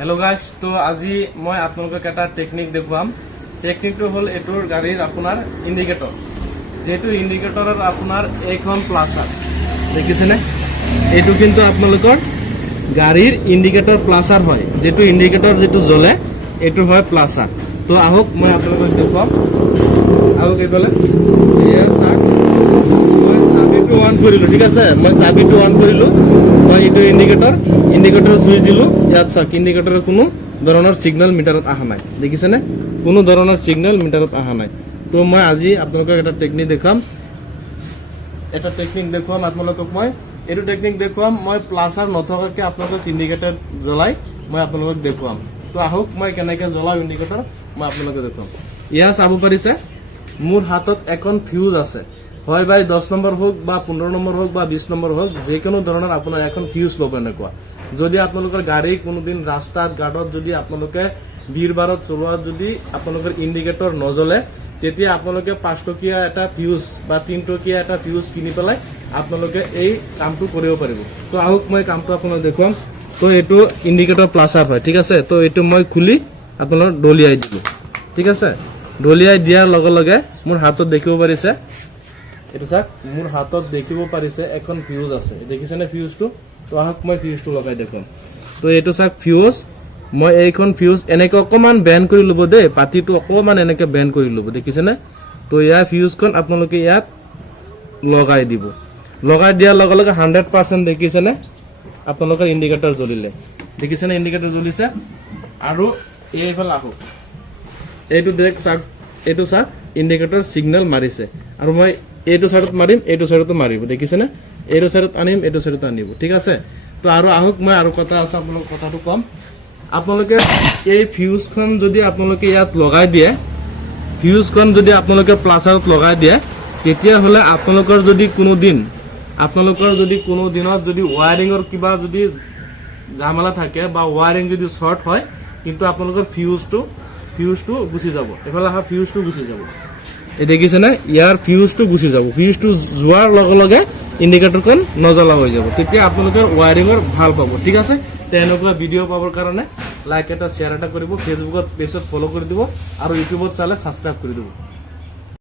hello guys तो আজি মই আপোনালোকক এটা টেকনিক দেখুৱাম টেকনিকটো হল এটোৰ গাড়ীৰ আপোনাৰ ইন্ডিকেটৰ যেটো ইন্ডিকেটৰৰ আপোনাৰ এইখন প্লাসাৰ দেখিছেনে এটো কিন্তু আপোনালোকৰ গাড়ীৰ ইন্ডিকেটৰ প্লাসাৰ হয় যেটো ইন্ডিকেটৰ যেটো জ্বলে এটো হয় প্লাসাৰ তো আহক মই আপোনালোকক দেখুৱাম আহক এইবলে এয়া সাক মই সাবিটো অন কৰিলো ঠিক আছে মই সাবিটো অন কৰিলো মই এটো ইন্ডিকেটৰ সুইচ দিলো ইয়াত সাক ইন্ডিকেটৰৰ কোনো ধৰণৰ সিগন্যাল মিটাৰত আহা নাই দেখিছেনে কোনো ধৰণৰ সিগন্যাল মিটাৰত আহা নাই তো মই আজি আপোনালোকক এটা টেকনিক দেখাম আপোনালোকক মই এটো টেকনিক দেখুৱাম মই প্লাসাৰ নথকাকে আপোনালোকক ইন্ডিকেটৰ জ্বলাই মই আপোনালোকক দেখুৱাম তো আহক মই কেনেকৈ জ্বলাও ইন্ডিকেটৰ মই আপোনালোকক দেখুৱাম ইয়া চাব পাৰিছে মোৰ হাতত এখন ফিউজ আছে হয় ভাই 10 নম্বৰ হোক বা 15 নম্বৰ হোক বা 20 নম্বৰ হোক যে কোনো ধৰণৰ আপোনাৰ এখন ফিউজ ল'ব এনেকুৱা যদি আপোনালোকৰ গাড়ী কোনোদিন ৰাস্তাত গাড়ত যদি আপোনালোকে বীৰবাৰত চলোৱাত যদি আপোনালোকৰ ইন্ডিকেটৰ নজ্বলে তেতিয়া আপোনালোকে 5 টকীয়া এটা ফিউজ বা 3 টকীয়া এটা ফিউজ কিনি পেলাই আপোনালোকে এই কামটো কৰিব পাৰিব তো আহক মই কামটো আপোনাক দেখুৱাম তো এটো ইন্ডিকেটৰ প্লাসাৰ হয় ঠিক আছে তো এটো মই খুলি আপোনাক ডলিয়াই দিলো ঠিক আছে ডলিয়াই দিয়াৰ লগে লগে মোৰ হাতত দেখিব পাৰিছে এটো সাক মোৰ হাতত দেখিব পাৰিছে এখন ফিউজ আছে দেখিছেনে ফিউজটো তো আহক মই ফিউজটো লগাই দেখুৱাম তো এটো সাক ফিউজ মই এইখন ফিউজ এনেকৈ অকমান বেন কৰি লব দে পাতিটো অকমান এনেকৈ বেন কৰি লব দেখিছেনে তো ইয়া ফিউজখন আপোনালোকে ইয়াত লগাই দিব লগাই দিয়াৰ লগে লগে 100% দেখিছেনে আপোনালোকৰ ইন্ডিকেটৰ জ্বলিলে দেখিছেনে ইন্ডিকেটৰ জ্বলিছে আৰু এইফাল আহক এইটো দেখ সাক এইটো সাক ইন্ডিকেটৰ সিগন্যাল মাৰিছে আৰু মই এইটো সাইডত মাৰিম এইটো সাইডতো মাৰিব দেখিছেনে এইটো সাইডত আনিম এইটো সাইডত আনিব ঠিক আছে তো আৰু আহক মই আৰু কথা আছে আপোনালোক কথাটো কম আপোনালোকে এই ফিউজখন যদি আপোনালোকে ইয়াত লগাই দিয়ে ফিউজখন যদি আপোনালোকে প্লাসাৰত লগাই দিয়ে তেতিয়া হলে আপোনালোকৰ যদি কোনো দিনত যদি ওয়াৰিংৰ কিবা যদি জামালা থাকে বা ওয়াৰিং যদি শৰ্ট হয় কিন্তু আপোনালোকৰ ফিউজটো গুছি যাব এফালে হা ফিউজটো গুছি যাব এই দেখিছেনে ইয়াৰ ফিউজটো গুছি যাব ফিউজটো যোৱাৰ লগে লগে ইন্ডিকেটৰখন নজ্বলা হৈ যাব তেতিয়া আপোনালোকৰ ওয়াৰিংৰ ভাল পাব ঠিক আছে তেনেকুৱা ভিডিও পাবৰ কাৰণে লাইক এটা শেয়াৰ এটা কৰিব ফেসবুকত পেজত ফলো কৰি দিব আৰু ইউটিউবত চালে সাবস্ক্ৰাইব কৰি দিব